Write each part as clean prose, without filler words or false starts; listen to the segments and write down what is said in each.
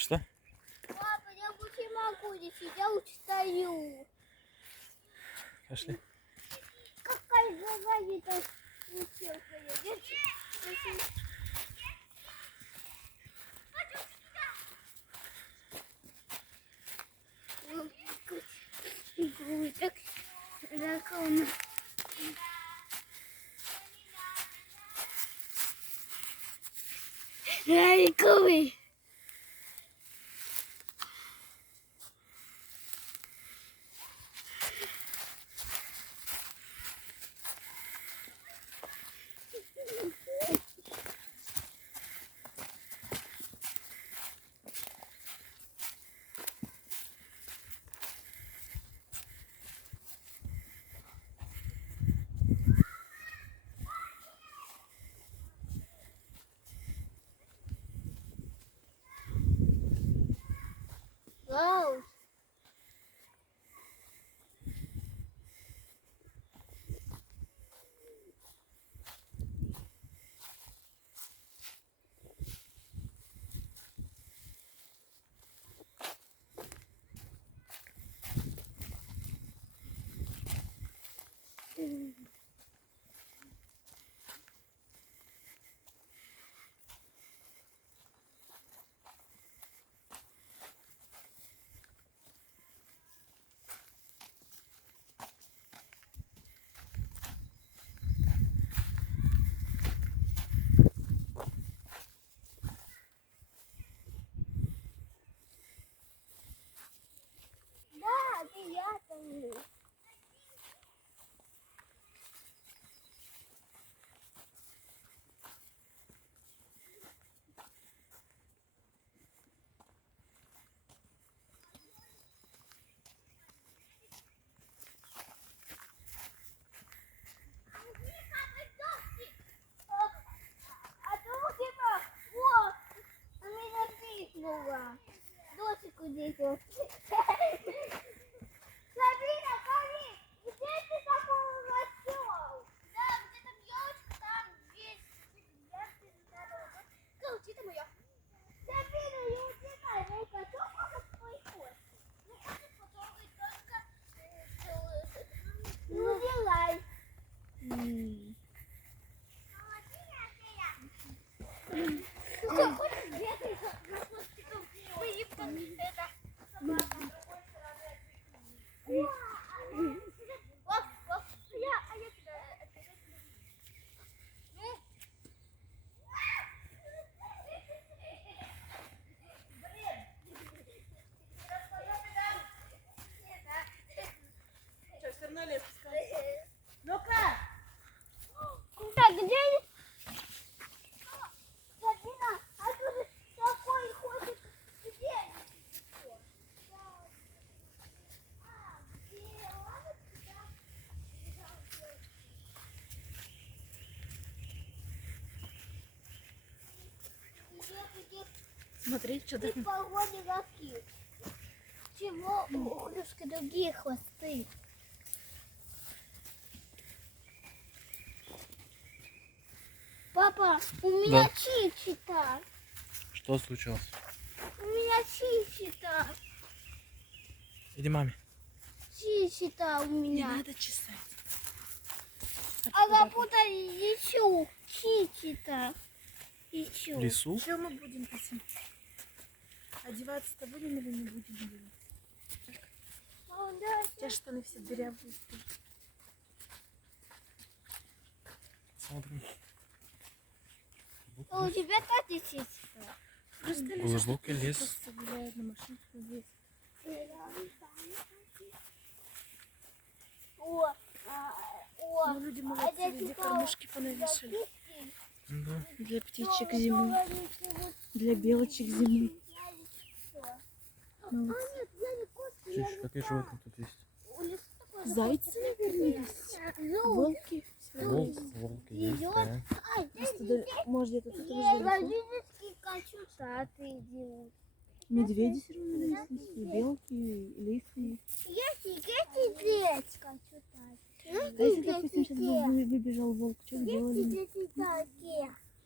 Что? Папа, я больше не могу лечить, я устаю. Пошли. Какая жара-то теплая. Так он. Райковый. Вау. Да, ты я там. А то типа, о, у меня пикнула. Дочку здесь. Сабина, смотри, где ты такого нашел? Да, где там елочка, там есть. Колчи ты моя. Сабина, я утекаю, ну-ка, что может происходить? Ну, хочешь потрогать только... Ну, делай. Ну, хочешь бегать за хвостиком? Выебан, это собака. Оп, оп, а я сюда отбегать. Ну. Что, все равно лес пускай? Ну-ка! Куда, где? Сабина, а тут такой ходит, где? Смотри, что ты... Ты погоди лапки. Чего у хрюшки другие хвосты? Папа, у меня Да. чичита. Что случилось? У меня чичита. Иди маме. Чичита у Не меня. надо чесать. А запутали лечу. Чичита. Лечу. В лесу? Что мы будем писать? Одеваться-то будем или не будем делать? А, да. У тебя штаны все дырявые. Смотрим. А у тебя как чичита? Просто Глубокий лес. Просто гуляют на машинке здесь. О, о. Ну, люди молодцы, везде кормушки понавешали. Да. Для птичек зимой, для белочек зимой. Молодцы. Чиж, какие животные тут есть? Зайцы, наверное, есть. Волки. Волк есть, да. Просто, может, где-то тут уже далеко. Медведи все равно есть. И белки, и лисы. А если, допустим, сейчас бы выбежал волк, что бы делали?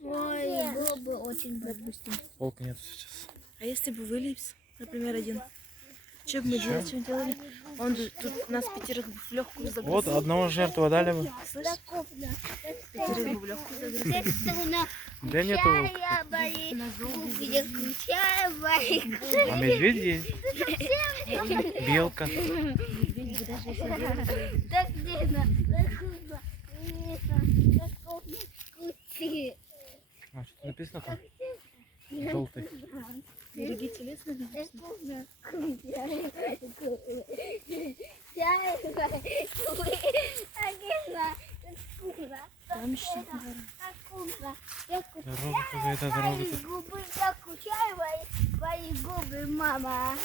Ой, было бы очень, допустим. Волка нет сейчас. А если бы вылез, например, один? Что бы мы Чё? делали, что делали? Он же тут нас пятерых в легкую загрузил. Вот одного жертву дали бы. Слышь, пятерых бы в легкую загрузил. Да нету. А медведь есть. Белка. А, что написано там? Желтый. Берегите лес, наверное. Там еще Дорога какая-то, дорога тут. Губы закучай, твои губы, мама.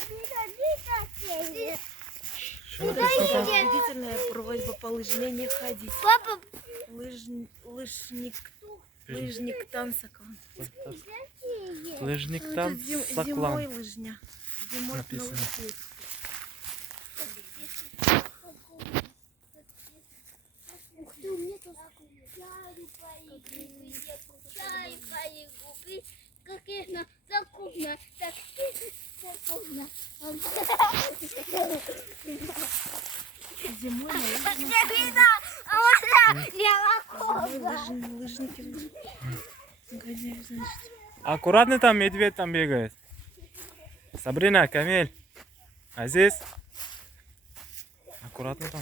Что написано там? Убедительная просьба по лыжне не ходить. Папа, Лыжник Тансаклан. Лыжник Это там зимой Саклан. лыжня. Зимой Написано. на лыжне. ух ты, у меня тут чай, твои губы, как закупно, так закупно. Зимой на лыжне. Лыжники. Гоняют, значит. Аккуратно там медведь там бегает. Сабрина, Камиль. Азиз. Аккуратно там.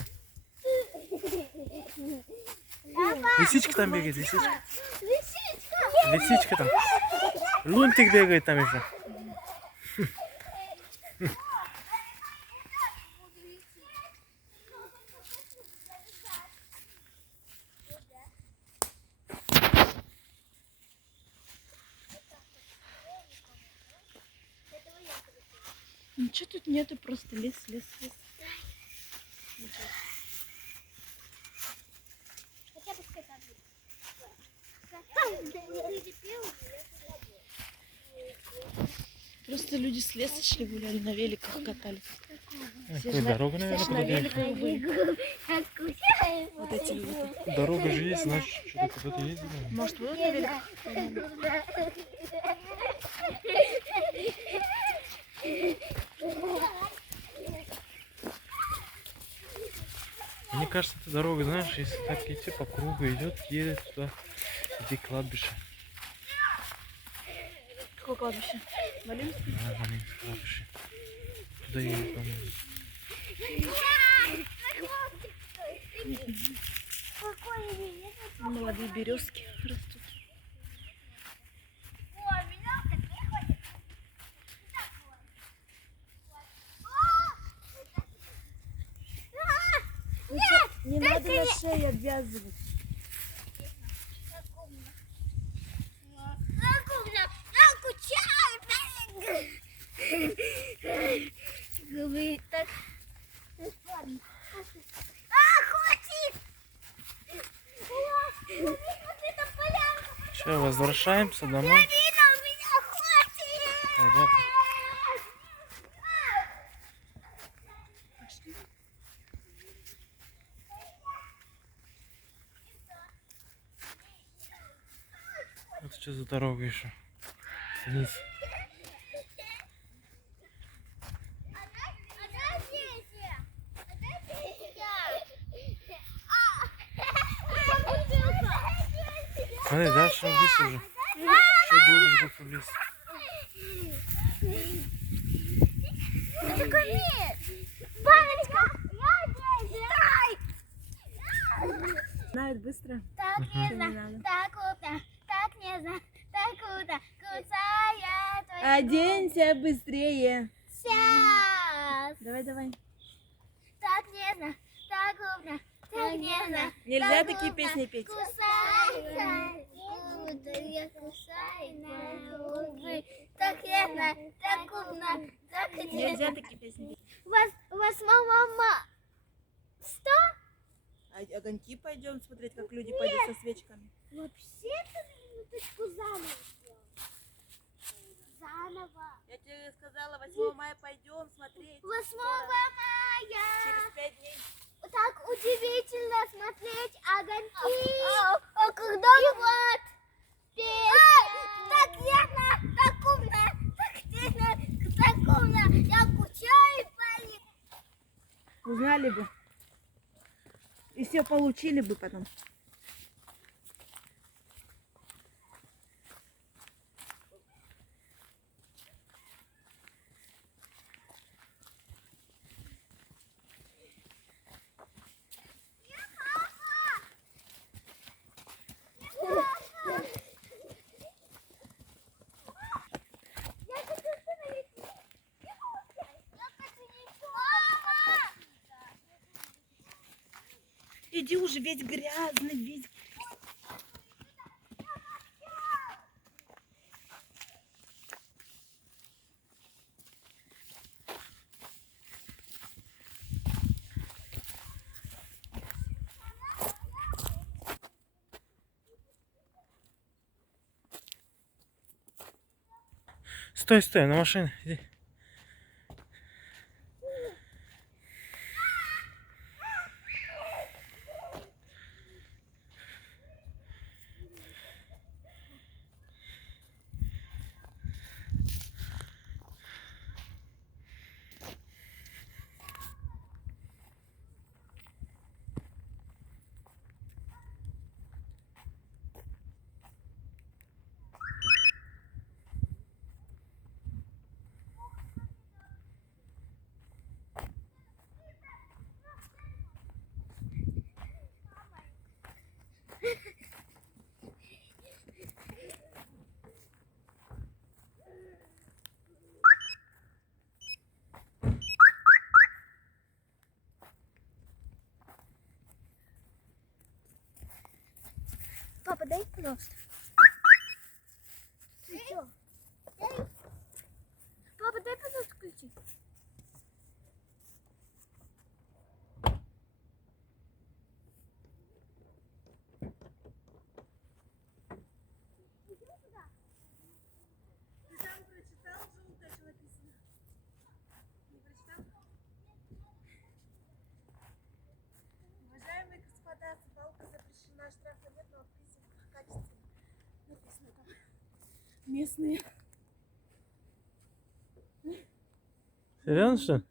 Лисичка там бегает, лисичка. Лисичка там. Лунтик бегает там еще. Ничего тут нету, просто лес. Хотя бы Просто люди с леса шли, гуляли, на великах катались. Все Какая же на- дорога, все наверное, же на куда-то есть. великах были. Вот эти люди. Дорога же есть, значит, что-то куда-то ездили. Может, вы на великах? Мне кажется, эта дорога, знаешь, если так идти по кругу идет, едет туда, где кладбище. Какое кладбище? Малинский? Да, маленькое кладбище. Туда едет, по-моему. Молодые березки растут. Не надо на шею обвязывать. Губы так. Хватит! Вот это полянка. Все, возвращаемся домой. Видно, у меня хватит! Ребята. Вот что за дорога еще? Вниз. Смотри, дальше вниз уже. Еще глубже в лес. Баночка! Знают быстро. Так Мгм. нежно, Не надо. так круто, так нежно, так круто, кусая твои Оденься быстрее. Сейчас! Давай. Так нежно, так крупно, так нежно. Нельзя так такие крупно, песни петь. Кусай, я кусай на губы. Так нежно, так крупно, так Нельзя нежно. такие песни петь. У вас мама 100? А огоньки пойдем смотреть, как люди пойдут со свечками. Вообще-то минуточку заново сделать. Заново. Я тебе сказала, 8 мая пойдем смотреть. 8 мая. Через 5 дней. Так удивительно смотреть огоньки. А когда вот песня. Так верно, так умно, так сильно. получили бы. И все получили бы потом. Я хочу остановиться. Я хочу не мама! Иди уже, весь грязный, весь. Стой, стой, на машине. Иди. Папа, дай, пожалуйста. Ты чё? Папа, дай, пожалуйста, ключи. Ты там прочитал желтое, что написано? Не прочитал? Уважаемые господа, свалка запрещена, штрафа нет, но призыв качественно. Написано там. Местные. Серьезно, что ли?